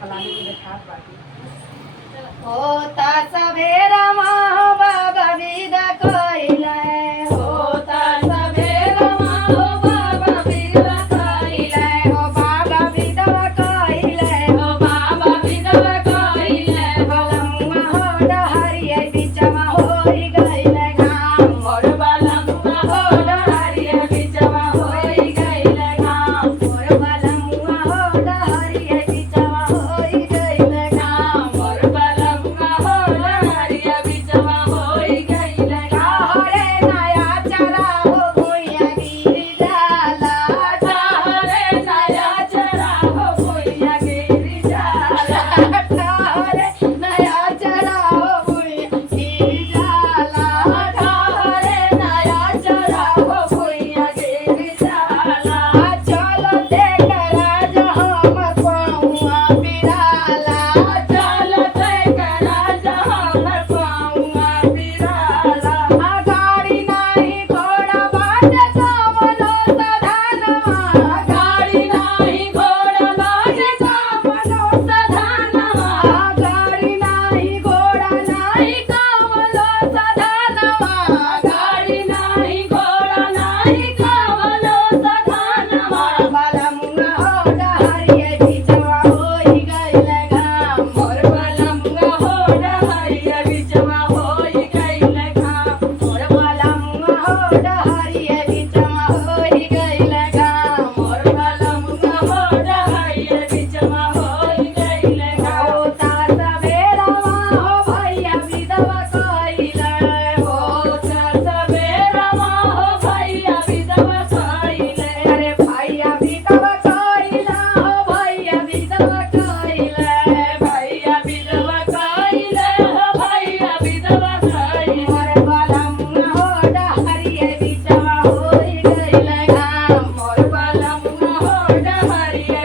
फलाने में बैठा बाकी होता सवेरा माँ बाबा विदा कइले होता सवेरा माँ बाबा विदा कइले हो बाबा विदा कइले हो बाबा विदा कइले बलमुआ हो डहरिया बिचमा होई गइले घाम मोर बलमुआ हो डहरिया बिचमा होई गइले घाम मोर बलमुआ हो डहरिया बिचमा होई गइले घाम मोर बलमुआ हो डहरिया बिचमा होई गइले घाम रे नया चरा हो भुइया गिरी जाला रे नया चरा हो भुइया गिरी जाला रे नया चरा हो भुइया गिरी जाला रे नया चरा हो भुइया गिरी जाला चलो देकर राज हम पाऊआ बिराला चलो देकर राज हम पाऊआ बिराला गाड़ी नाही घोड़ा बाटे कामलो सधानवा गाड़ी नाही घोड़ा बाटे कामलो सधानवा गाड़ी नाही घोड़ा नाही कामलो सधानवा गाड़ी नाही घोड़ा नाही कामलो सधानवा बलमुआ हो डहरिया बिचवा होई गइले घाम मोर बलमुआ हो डहरिया बिचवा होई गइले घाम मोर बलमुआ हो डहरिया बिचवा होई गइले घाम मोर बलमुआ हो डहरिया बिचवा होई गइले घाम होता सवेरा हो भैया विधवा कइले होता सवेरा हो भैया विधवा कइले अरे भैया विधवा कइला हो भैया विधवा कइले भैया विधवा कइले हो भैया विधवा कइले मोर बलमुआ हो डहरिया बिचवा होई गइले घाम मोर बलमुआ हो डहरिया